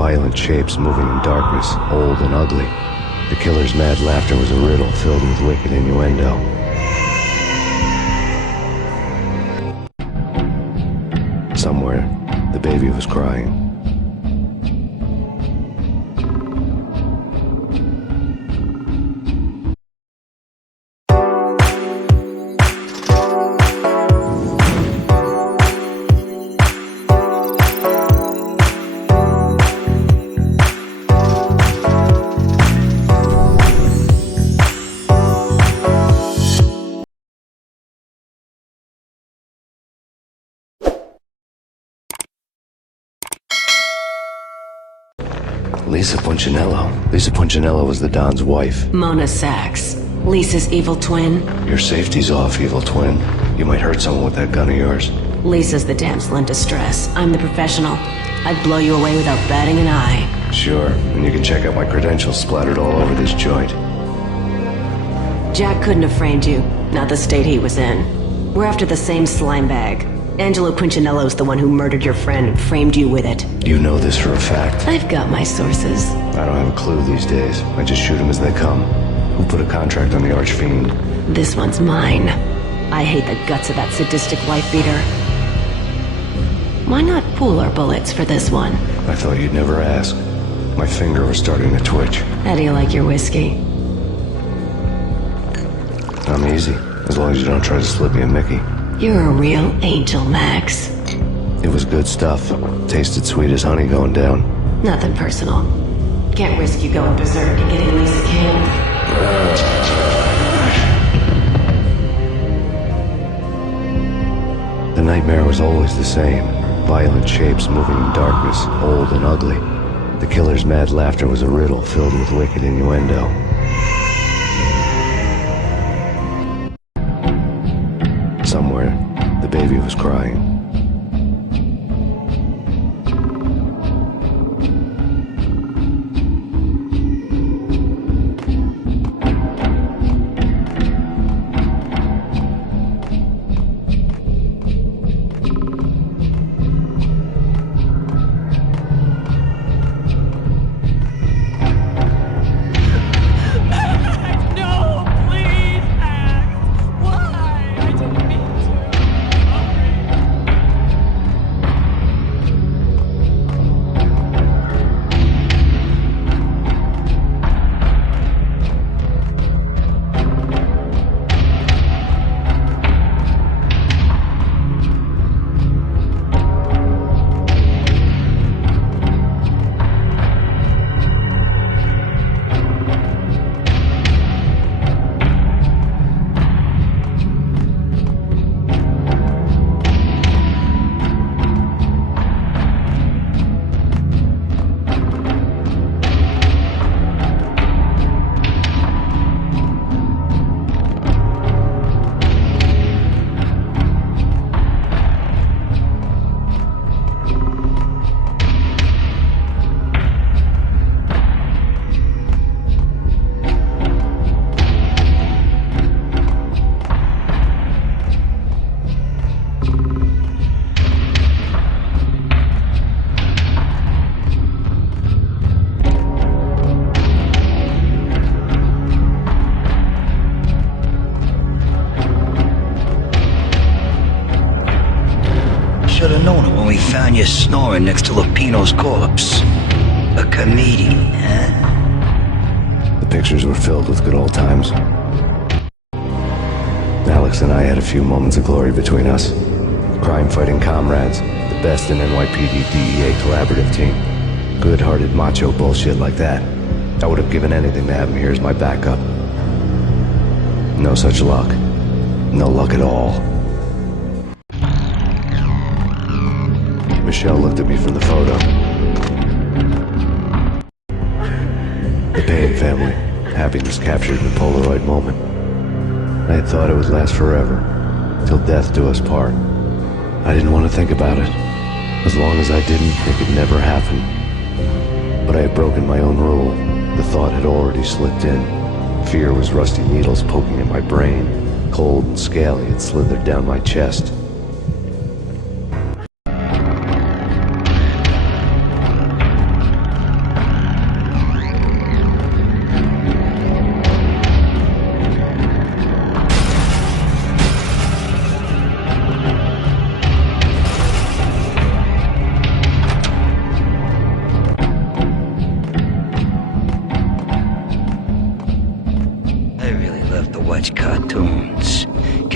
violent shapes moving in darkness, old and ugly. The killer's mad laughter was a riddle filled with wicked innuendo. Somewhere, the baby was crying. Lisa Punchinello was the Don's wife. Mona Sachs, Lisa's evil twin. Your safety's off, evil twin. You might hurt someone with that gun of yours. Lisa's the damsel in distress. I'm the professional. I'd blow you away without batting an eye. Sure, and you can check out my credentials splattered all over this joint. Jack couldn't have framed you, not the state he was in. We're after the same slime bag. Angelo Punchinello's the one who murdered your friend and framed you with it. You know this for a fact. I've got my sources. I don't have a clue these days. I just shoot them as they come. Who put a contract on the archfiend? This one's mine. I hate the guts of that sadistic wife-beater. Why not pool our bullets for this one? I thought you'd never ask. My finger was starting to twitch. How do you like your whiskey? I'm easy, as long as you don't try to slip me a Mickey. You're a real angel, Max. It was good stuff. Tasted sweet as honey going down. Nothing personal. Can't risk you going berserk and getting Lisa killed. The nightmare was always the same. Violent shapes moving in darkness, old and ugly. The killer's mad laughter was a riddle filled with wicked innuendo. Somewhere, the baby was crying. Should have known it when we found you snoring next to Lupino's corpse. A comedian, huh? The pictures were filled with good old times. Alex and I had a few moments of glory between us. Crime-fighting comrades, the best in NYPD DEA collaborative team. Good-hearted macho bullshit like that. I would have given anything to have him here as my backup. No such luck. No luck at all. Michelle looked at me from the photo. The Payne family. Happiness captured in a Polaroid moment. I had thought it would last forever, till death do us part. I didn't want to think about it. As long as I didn't, it could never happen. But I had broken my own rule. The thought had already slipped in. Fear was rusty needles poking at my brain. Cold and scaly, it slithered down my chest.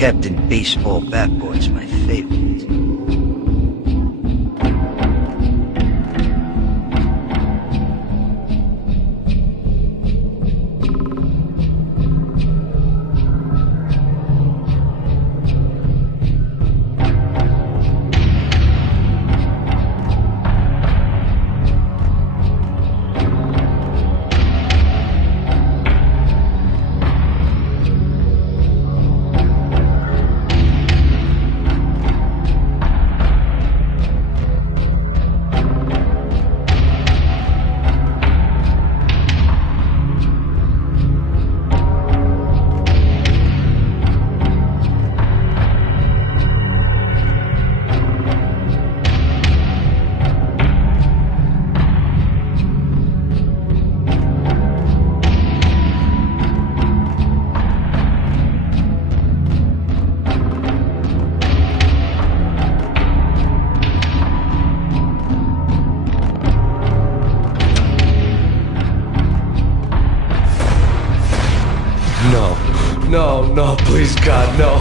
Captain Baseball Bat Boy's my favorite. No, please, God, no.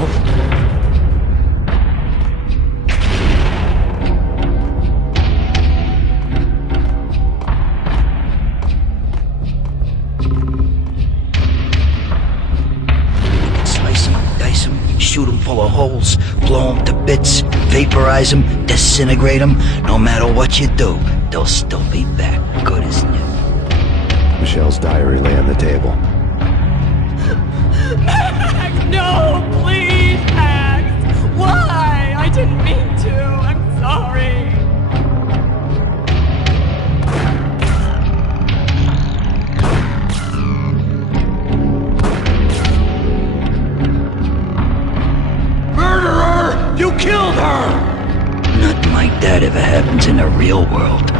Slice 'em, dice 'em, shoot 'em full of holes, blow 'em to bits, vaporize 'em, disintegrate 'em. No matter what you do, they'll still be back, good as new. Michelle's diary lay on the table. Max, no, please, Max. Why? I didn't mean to. I'm sorry. Murderer! You killed her! Nothing like that ever happens in the real world.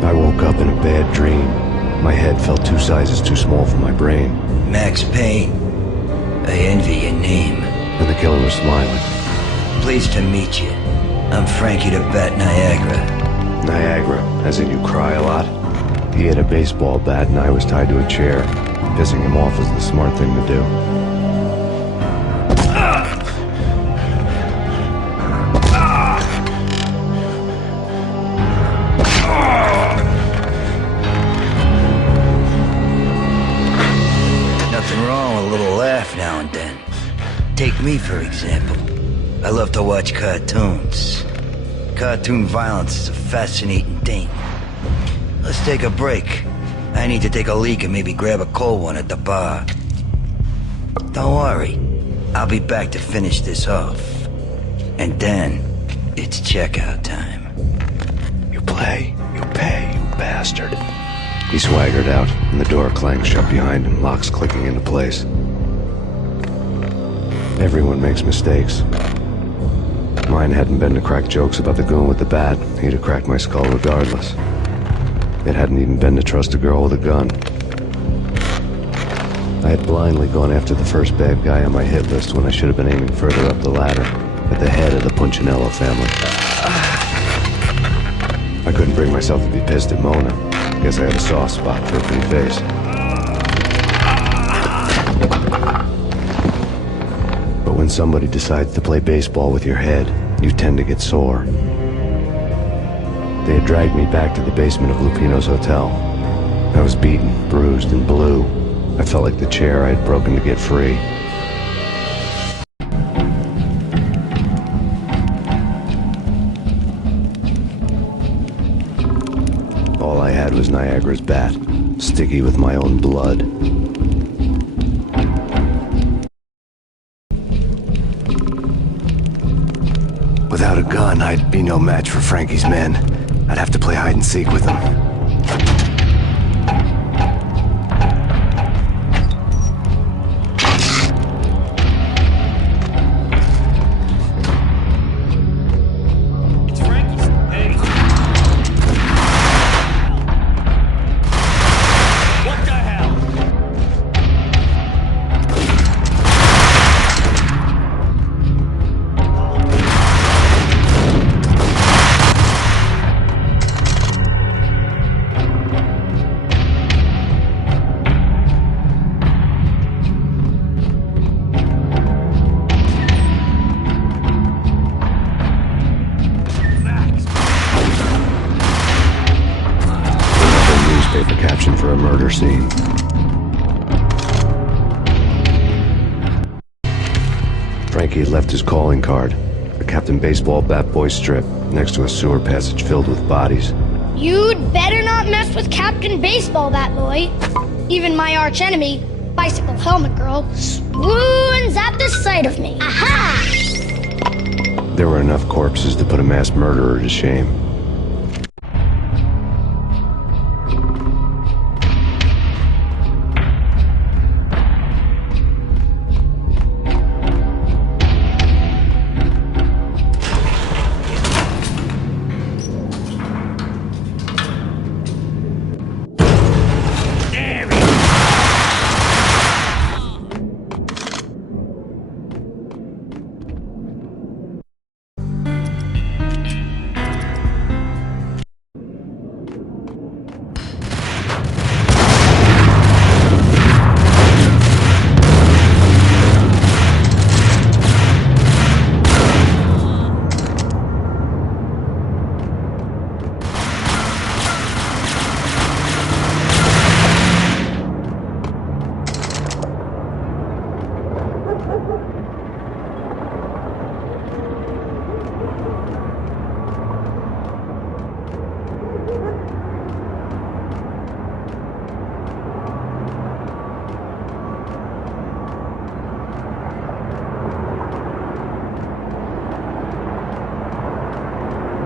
I woke up in a bad dream. My head felt 2 sizes too small for my brain, Max Payne, I envy your name. and the killer was smiling. Pleased to meet you. I'm Frankie the Bat Niagara. Niagara, as in you cry a lot. He had a baseball bat and I was tied to a chair. Pissing him off was the smart thing to do. Nothing wrong with a little laugh now and then. Take me, for example. I love to watch cartoons. Cartoon violence is a fascinating thing. Let's take a break. I need to take a leak and maybe grab a cold one at the bar. Don't worry. I'll be back to finish this off. And then, it's checkout time. You play, you pay, you bastard. He swaggered out, and the door clanged shut behind him, locks clicking into place. Everyone makes mistakes. Mine hadn't been to crack jokes about the goon with the bat. He'd have cracked my skull regardless. It hadn't even been to trust a girl with a gun. I had blindly gone after the first bad guy on my hit list when I should have been aiming further up the ladder, at the head of the Punchinello family. I couldn't bring myself to be pissed at Mona. Guess I had a soft spot for a pretty face. But when somebody decides to play baseball with your head, you tend to get sore. They had dragged me back to the basement of Lupino's hotel. I was beaten, bruised, and blue. I felt like the chair I had broken to get free. All I had was Niagara's bat, sticky with my own blood. Without a gun, I'd be no match for Frankie's men. I'd have to play hide and seek with them. It's Frankie's. Hey. What the hell? newspaper caption for a murder scene. Frankie had left his calling card, a Captain Baseball bat boy strip, next to a sewer passage filled with bodies. You'd better not mess with Captain Baseball Bat Boy. Even my arch enemy, Bicycle Helmet Girl, swoons at the sight of me. Aha! There were enough corpses to put a mass murderer to shame.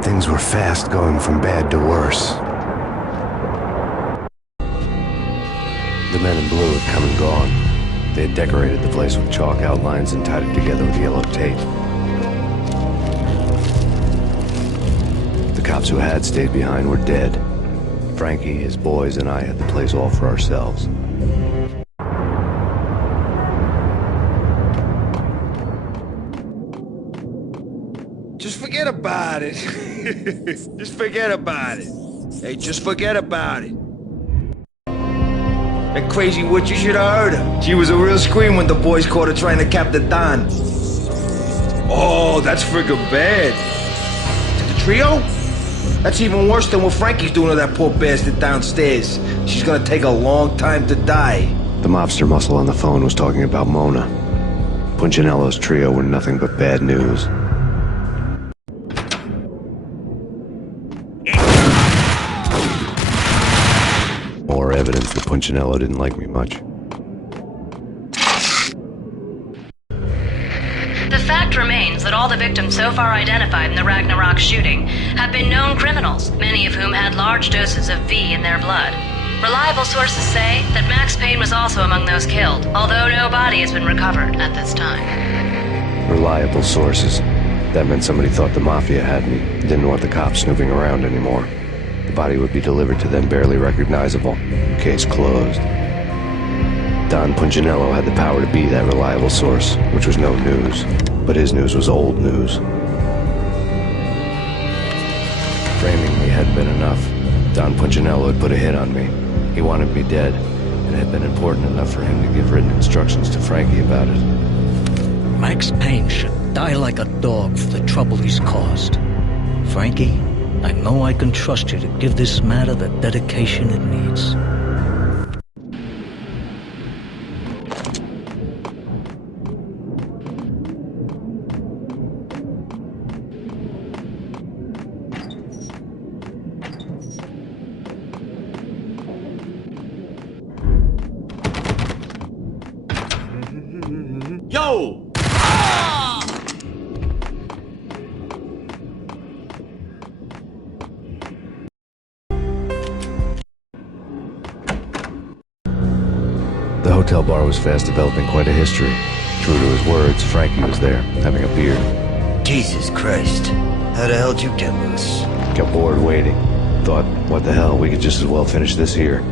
Things were fast going from bad to worse. The men in blue had come and gone. They had decorated the place with chalk outlines and tied it together with yellow tape. The cops who had stayed behind were dead. Frankie, his boys, and I had the place all for ourselves. Just forget about it. Just forget about it. Hey, just forget about it. That crazy witch, you should have heard her. She was a real scream when the boys caught her trying to cap the Don. Oh, that's friggin' bad. To the trio? That's even worse than what Frankie's doing to that poor bastard downstairs. She's gonna take a long time to die. The mobster muscle on the phone was talking about Mona. Punchinello's trio were nothing but bad news. More evidence that Punchinello didn't like me much. The fact remains that all the victims so far identified in the Ragnarok shooting have been known criminals, many of whom had large doses of V in their blood. Reliable sources say that Max Payne was also among those killed, although no body has been recovered at this time. Reliable sources. That meant somebody thought the Mafia had me, didn't want the cops snooping around anymore. The body would be delivered to them barely recognizable. Case closed. Don Punchinello had the power to be that reliable source, which was no news. But his news was old news. Framing me hadn't been enough. Don Punchinello had put a hit on me. He wanted me dead, and it had been important enough for him to give written instructions to Frankie about it. Max Payne should die like a dog for the trouble he's caused. Frankie, I know I can trust you to give this matter the dedication it needs. Yo! The hotel bar was fast developing quite a history. True to his words, Frankie was there, having a beer. Jesus Christ. How the hell did you get loose? Got bored waiting. Thought, what the hell, we could just as well finish this here.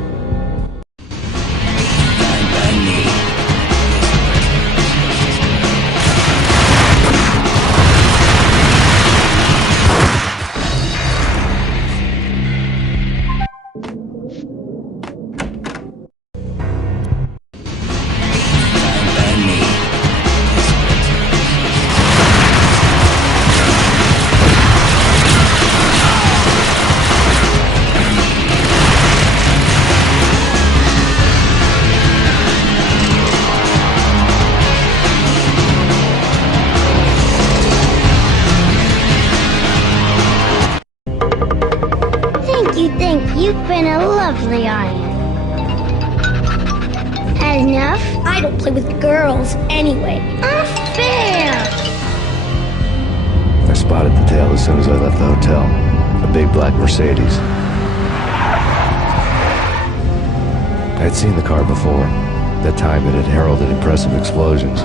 you think you've been a lovely iron. Had enough? I don't play with girls anyway. Unfair! I spotted the tail as soon as I left the hotel. A big black Mercedes. I had seen the car before. That time it had heralded impressive explosions.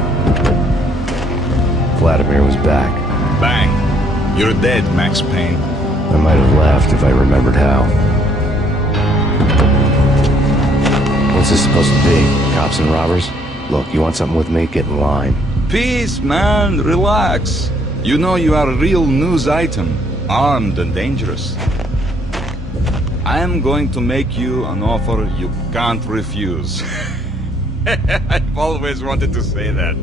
Vladimir was back. Bang! You're dead, Max Payne. I might have laughed if I remembered how. What's this supposed to be? Cops and robbers? Look, you want something with me? Get in line. Peace, man. Relax. You know you are a real news item. Armed and dangerous. I am going to make you an offer you can't refuse. I've always wanted to say that.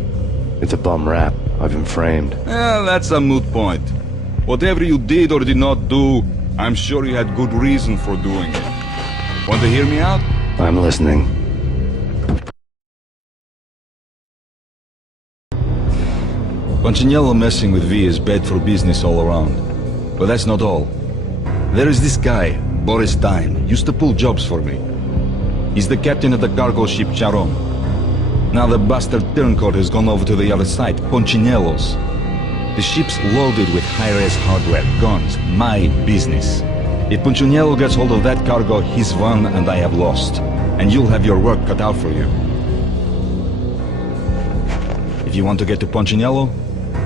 It's a bum rap. I've been framed. Well, that's a moot point. Whatever you did or did not do, I'm sure you had good reason for doing it. Want to hear me out? I'm listening. Punchinello messing with V is bad for business all around. But that's not all. There is this guy, Boris Dime, used to pull jobs for me. He's the captain of the cargo ship Charon. Now the bastard turncoat has gone over to the other side, Punchinello's. The ship's loaded with high-res hardware, guns, my business. If Punchinello gets hold of that cargo, he's won and I have lost. And you'll have your work cut out for you. If you want to get to Punchinello,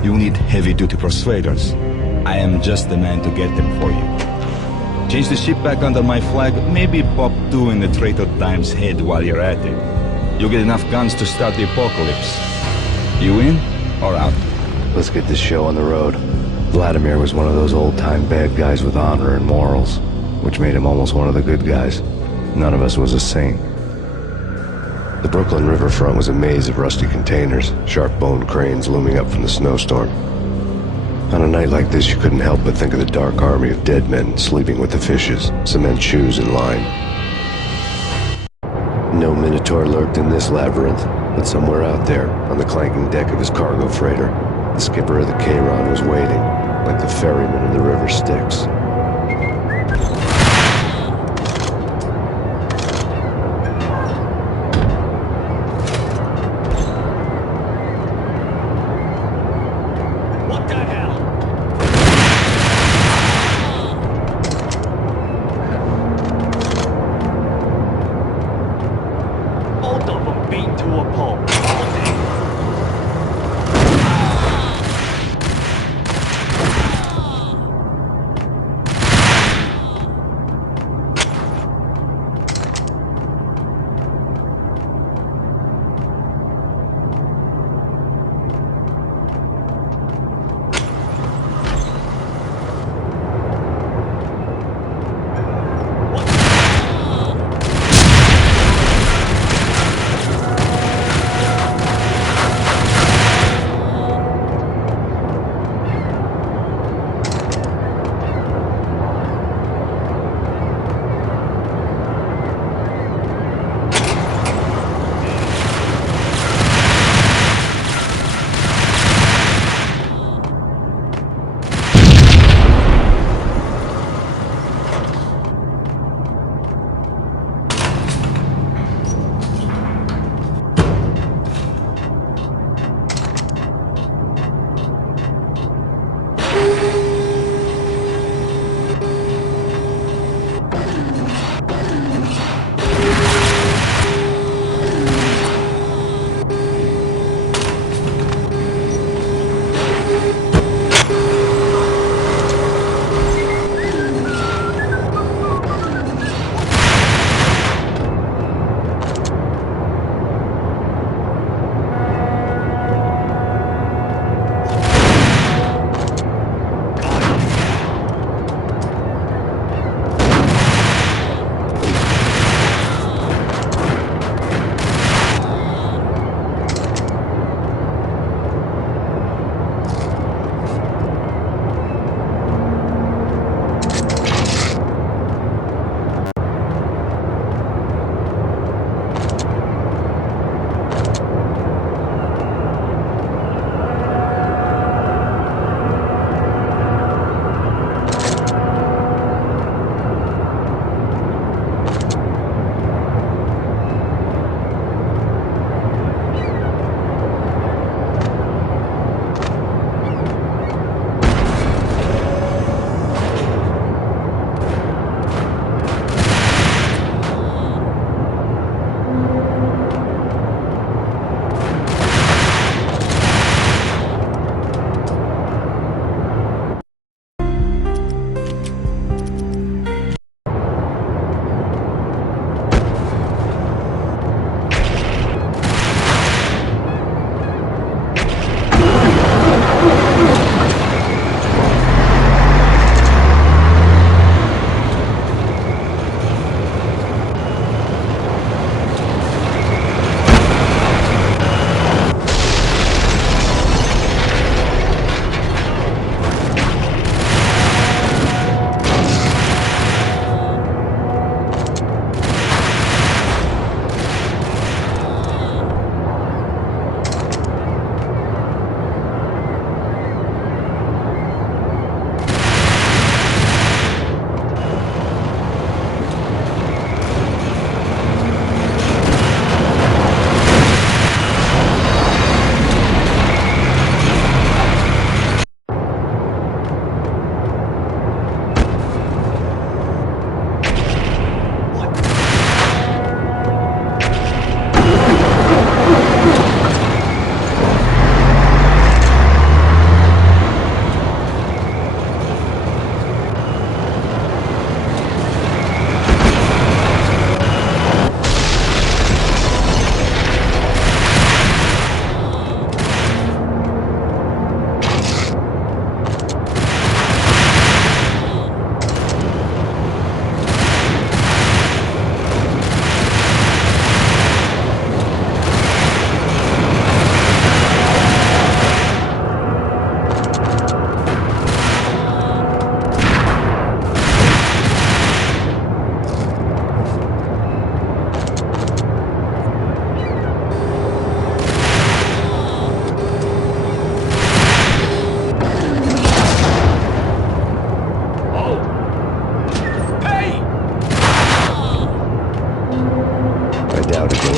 you need heavy-duty persuaders. I am just the man to get them for you. Change the ship back under my flag, maybe pop 2 in the traitor Time's head while you're at it. You'll get enough guns to start the apocalypse. You in or out? Let's get this show on the road. Vladimir was one of those old-time bad guys with honor and morals, which made him almost one of the good guys. None of us was a saint. The Brooklyn riverfront was a maze of rusty containers, sharp-boned cranes looming up from the snowstorm. On a night like this, you couldn't help but think of the dark army of dead men sleeping with the fishes, cement shoes in line. No Minotaur lurked in this labyrinth, but somewhere out there, on the clanking deck of his cargo freighter, the skipper of the Chiron was waiting, like the ferryman in the river Styx. What the hell? Both of them beat to a pulp.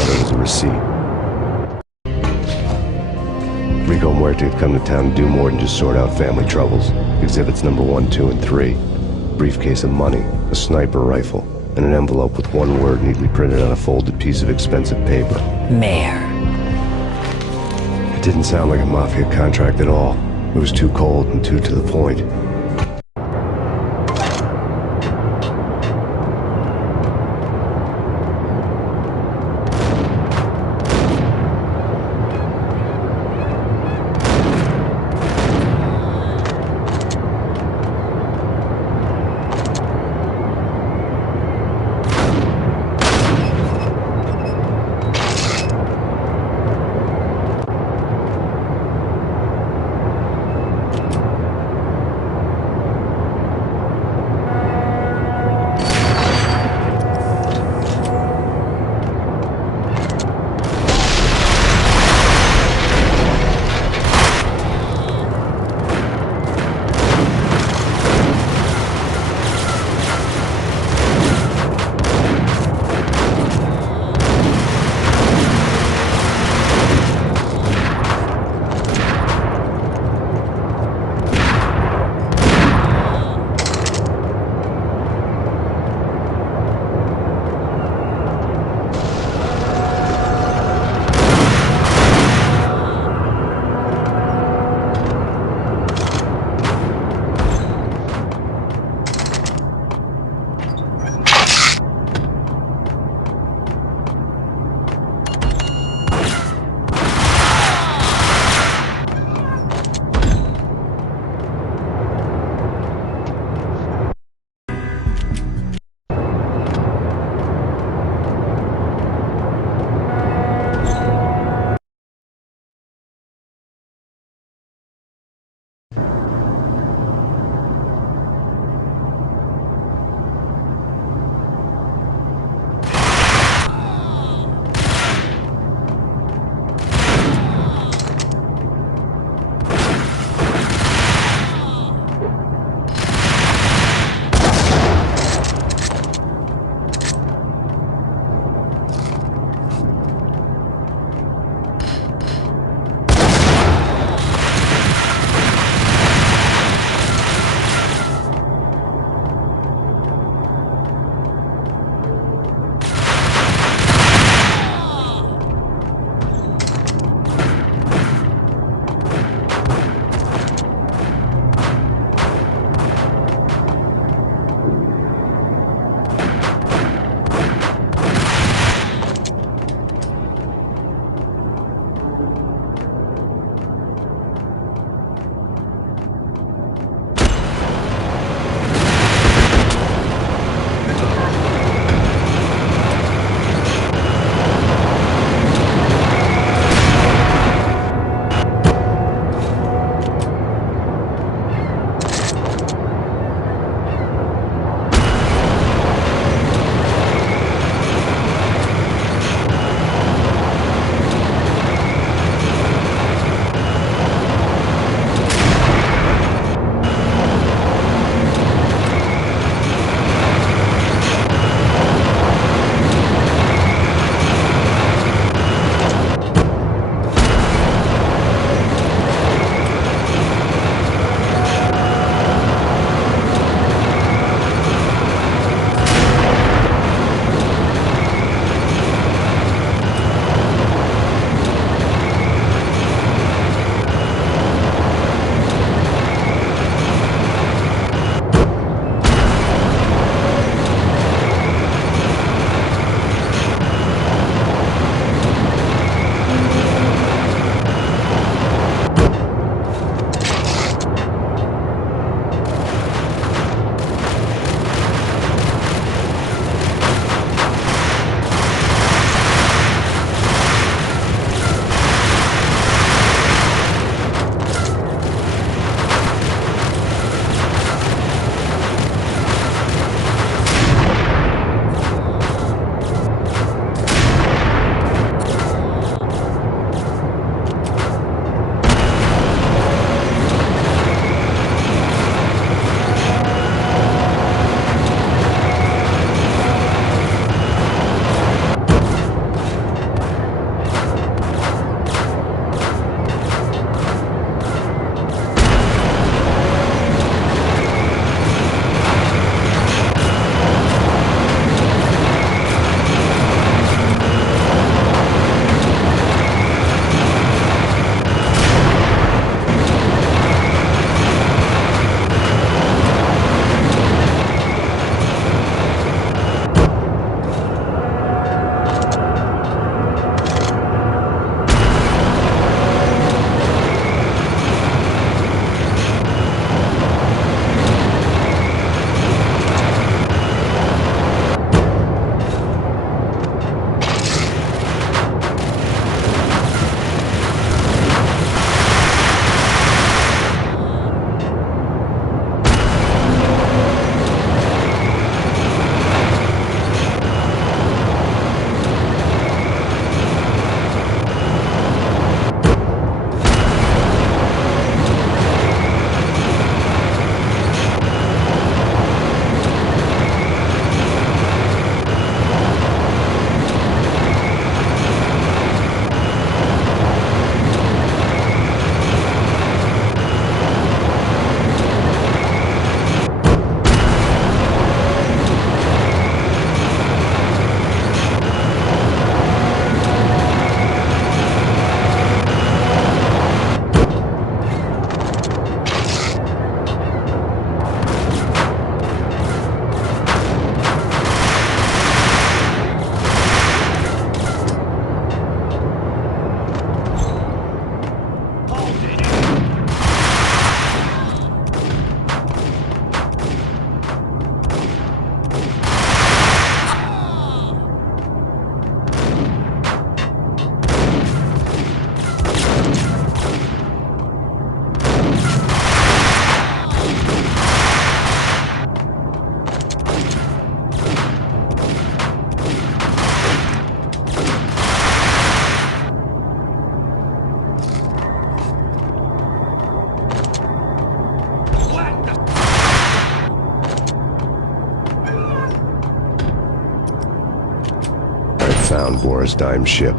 There was a receipt. Rico Muerte had come to town to do more than just sort out family troubles. Exhibits number 1, 2, and 3. Briefcase of money, a sniper rifle, and an envelope with one word neatly printed on a folded piece of expensive paper. Mayor. It didn't sound like a mafia contract at all. It was too cold and too to the point. found Boris Dime's ship.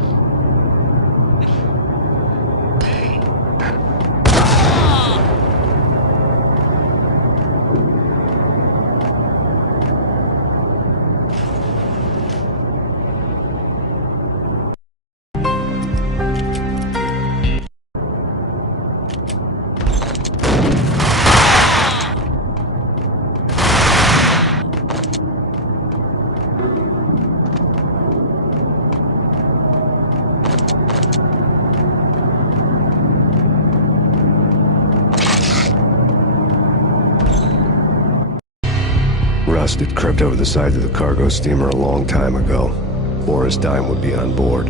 Rust had crept over the side of the cargo steamer a long time ago. Boris Dime would be on board.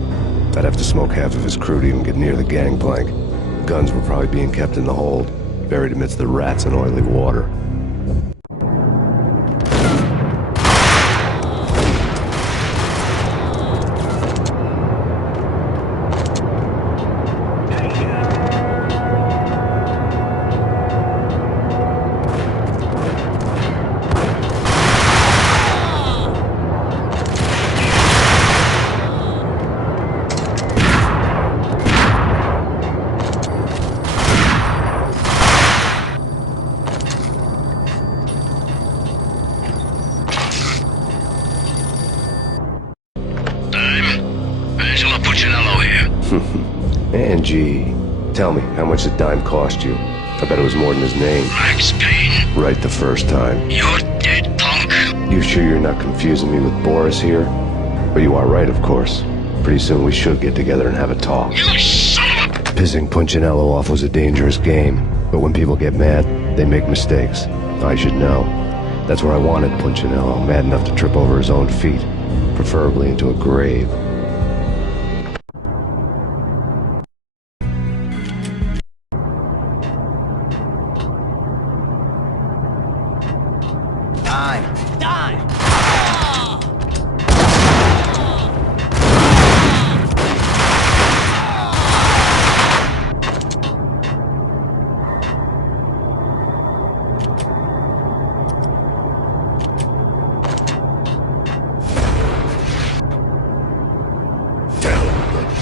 I'd have to smoke half of his crew to even get near the gangplank. Guns were probably being kept in the hold, buried amidst the rats and oily water. Angie, tell me, how much did Dime cost you? I bet it was more than his name. Max Payne. Right the first time. You're dead, punk. You sure you're not confusing me with Boris here? But you are right, of course. Pretty soon we should get together and have a talk. You son of a... Pissing Punchinello off was a dangerous game, but when people get mad, they make mistakes. I should know. That's where I wanted Punchinello, mad enough to trip over his own feet, preferably into a grave.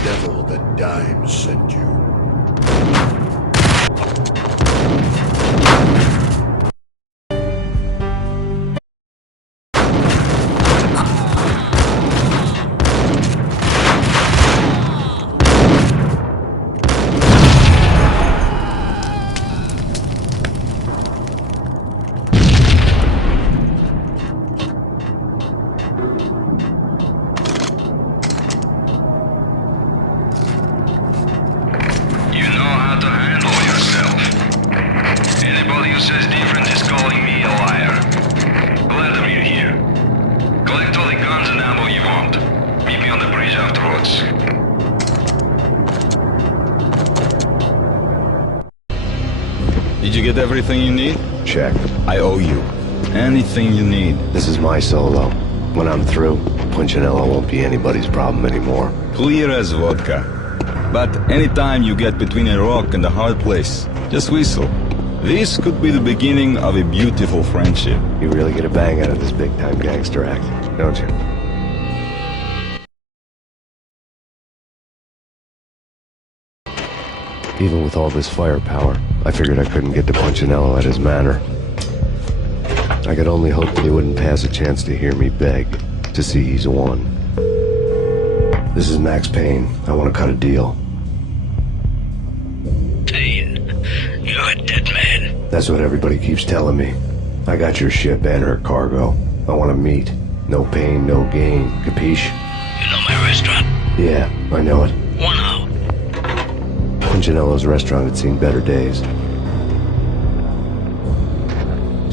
Devil that Dime sent you. Says different is calling me a liar. Glad that you're here. Collect all the guns and ammo you want. Meet me on the bridge afterwards. Did you get everything you need? Check. I owe you. Anything you need. This is my solo. When I'm through, Punchinello won't be anybody's problem anymore. Clear as vodka. But anytime you get between a rock and a hard place, just whistle. This could be the beginning of a beautiful friendship. You really get a bang out of this big-time gangster act, don't you? Even with all this firepower, I figured I couldn't get to Punchinello at his manor. I could only hope that he wouldn't pass a chance to hear me beg, to see he's won. This is Max Payne. I want to cut a deal. Payne, you're a dead man. That's what everybody keeps telling me. I got your ship and her cargo. I want to meet. No pain, no gain. Capiche? You know my restaurant? Yeah, I know it. 1 hour. Punchinello's restaurant had seen better days.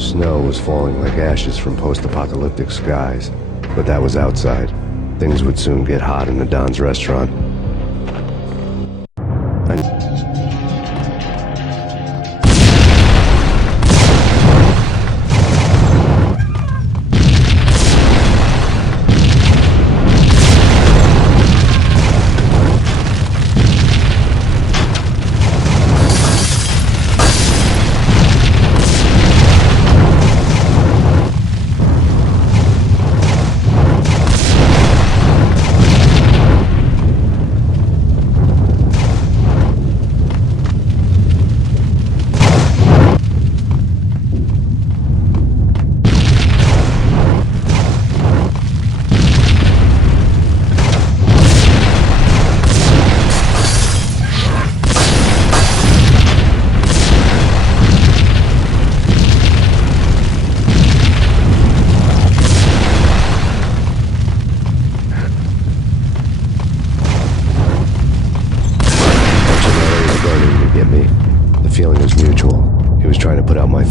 Snow was falling like ashes from post-apocalyptic skies, but that was outside. Things would soon get hot in the Don's restaurant.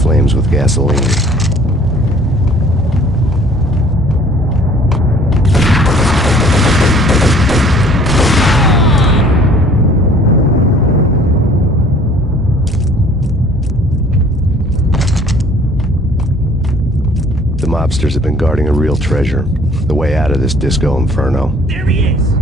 flames with gasoline. The mobsters have been guarding a real treasure. The way out of this disco inferno. There he is!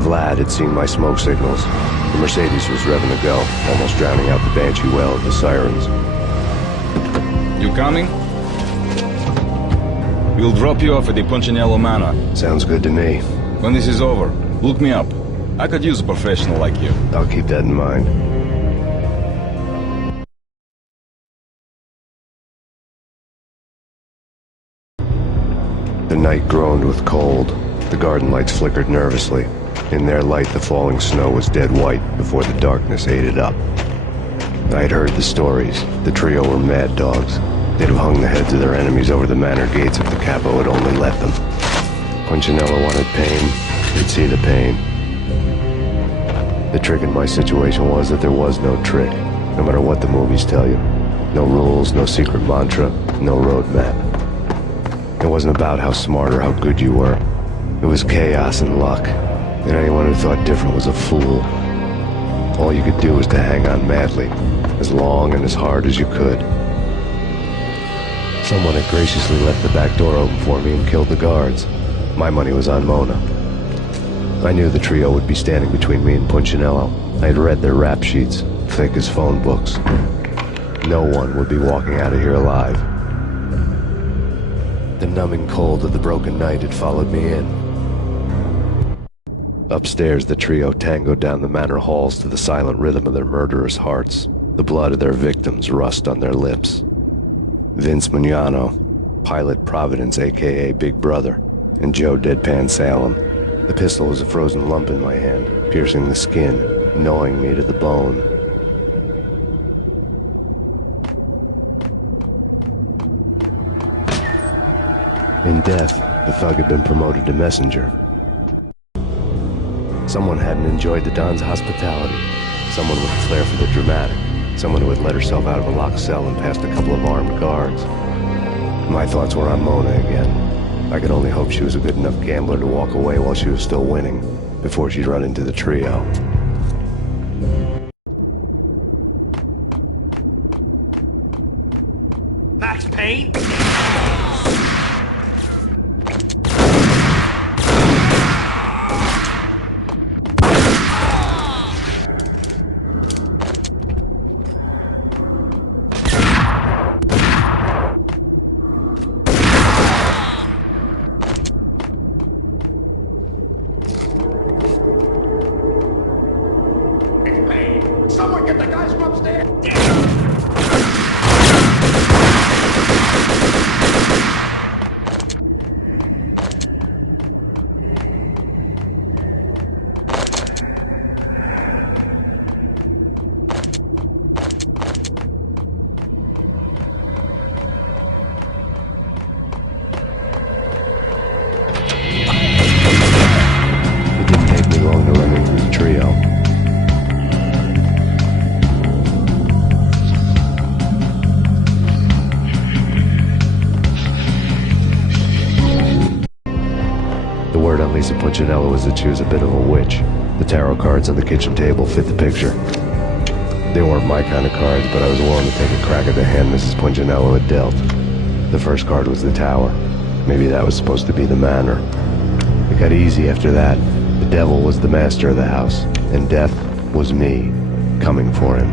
Vlad had seen my smoke signals. The Mercedes was revving to go, almost drowning out the banshee wail of the sirens. You coming? We'll drop you off at the Punchinello Manor. Sounds good to me. When this is over, look me up. I could use a professional like you. I'll keep that in mind. The night groaned with cold. The garden lights flickered nervously. In their light, the falling snow was dead white before the darkness ate it up. I had heard the stories. The trio were mad dogs. They'd have hung the heads of their enemies over the manor gates if the capo had only let them. Punchinello wanted pain. He'd see the pain. The trick in my situation was that there was no trick, no matter what the movies tell you. No rules, no secret mantra, no roadmap. It wasn't about how smart or how good you were. It was chaos and luck. And anyone who thought different was a fool. All you could do was to hang on madly, as long and as hard as you could. Someone had graciously left the back door open for me and killed the guards. My money was on Mona. I knew the trio would be standing between me and Punchinello. I had read their rap sheets, thick as phone books. No one would be walking out of here alive. The numbing cold of the broken night had followed me in. Upstairs, the trio tangoed down the manor halls to the silent rhythm of their murderous hearts, the blood of their victims rust on their lips. Vince Mugnano, Pilot Providence aka Big Brother, and Joe Deadpan Salem. The pistol was a frozen lump in my hand, piercing the skin, gnawing me to the bone. In death, the thug had been promoted to messenger. Someone hadn't enjoyed the Don's hospitality. Someone with a flair for the dramatic. Someone who had let herself out of a locked cell and past a couple of armed guards. My thoughts were on Mona again. I could only hope she was a good enough gambler to walk away while she was still winning, before she'd run into the trio. Max Payne? Someone get the guys from upstairs! It didn't take me long to run into the trio. The word on Lisa Punchinello was that she was a bit of a witch. The tarot cards on the kitchen table fit the picture. They weren't my kind of cards, but I was willing to take a crack at the hand Mrs. Punchinello had dealt. The first card was the tower. Maybe that was supposed to be the manor. It got easy after that. The devil was the master of the house. And death was me, coming for him.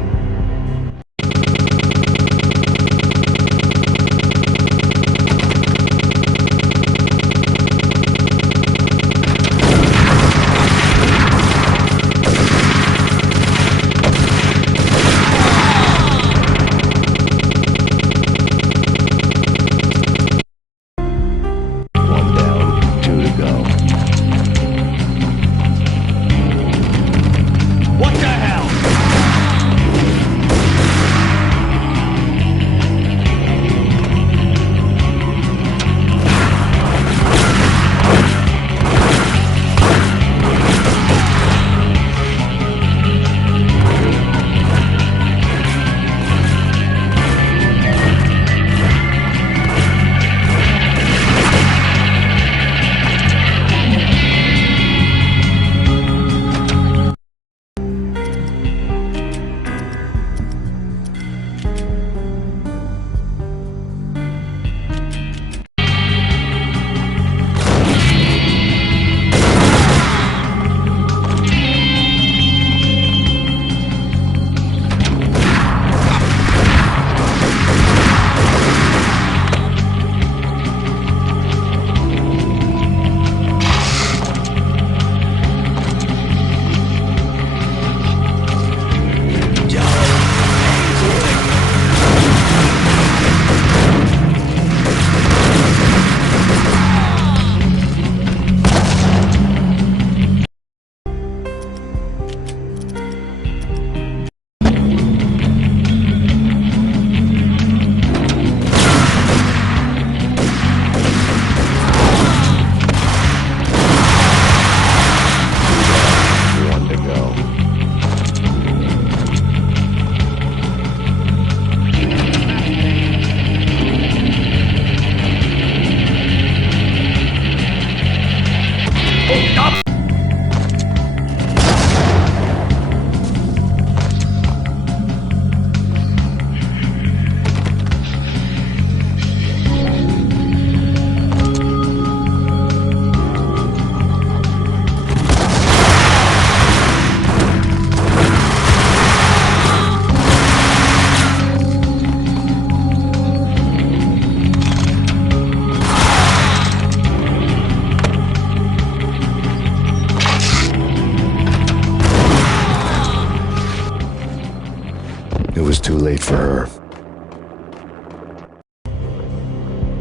It was too late for her.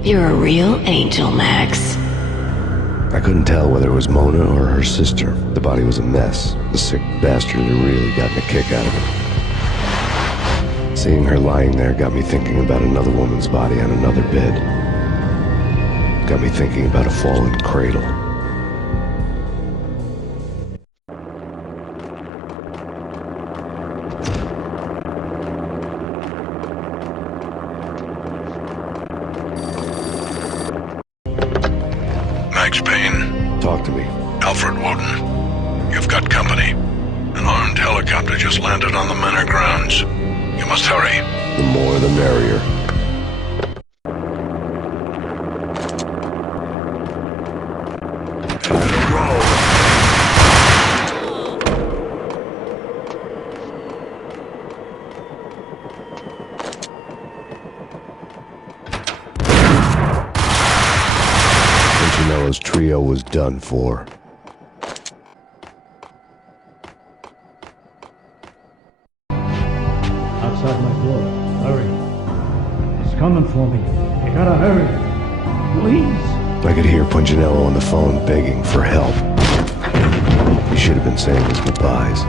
You're a real angel, Max. I couldn't tell whether it was Mona or her sister. The body was a mess. The sick bastard had really gotten a kick out of it. Seeing her lying there got me thinking about another woman's body on another bed. Got me thinking about a fallen cradle. Max Payne. Talk to me. Alfred Woden. You've got company. An armed helicopter just landed on the manor grounds. You must hurry. The more the merrier. Punchinello's trio was done for. Outside my door. Hurry. He's coming for me. You gotta hurry. Please. I could hear Punchinello on the phone begging for help. He should have been saying his goodbyes.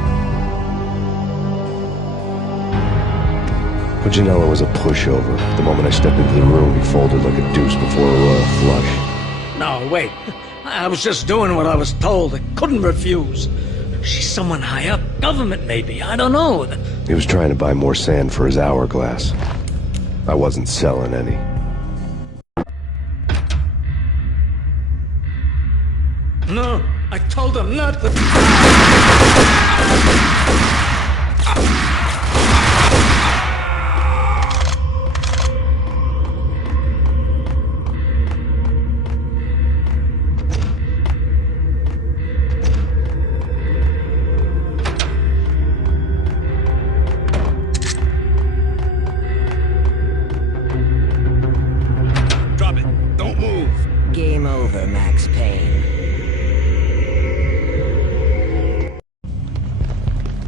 Punchinello was a pushover. The moment I stepped into the room, he folded like a deuce before a royal flush. No, wait. I was just doing what I was told. I couldn't refuse. She's someone high up. Government, maybe. I don't know. He was trying to buy more sand for his hourglass. I wasn't selling any. No, I told him not to. over, Max Payne.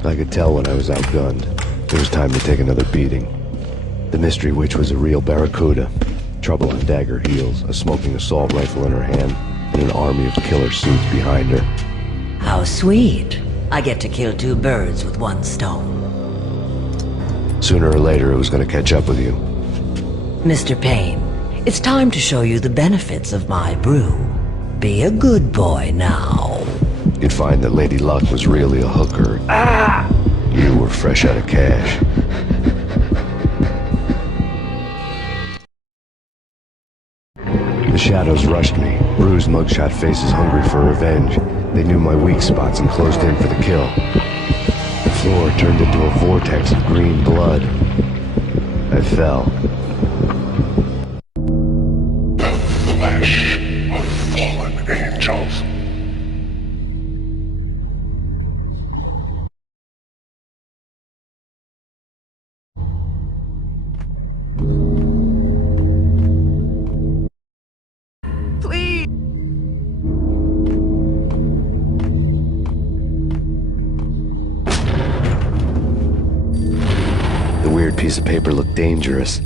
I could tell when I was outgunned. It was time to take another beating. The mystery witch was a real barracuda. Trouble on dagger heels, a smoking assault rifle in her hand, and an army of killer suits behind her. How sweet. I get to kill two birds with one stone. Sooner or later, it was going to catch up with you. Mr. Payne, it's time to show you the benefits of my brew. Be a good boy now. You'd find that Lady Luck was really a hooker. Ah! You were fresh out of cash. The shadows rushed me, bruised mugshot faces hungry for revenge. They knew my weak spots and closed in for the kill. The floor turned into a vortex of green blood. I fell. The flesh of fallen angels. Please. The weird piece of paper looked dangerous.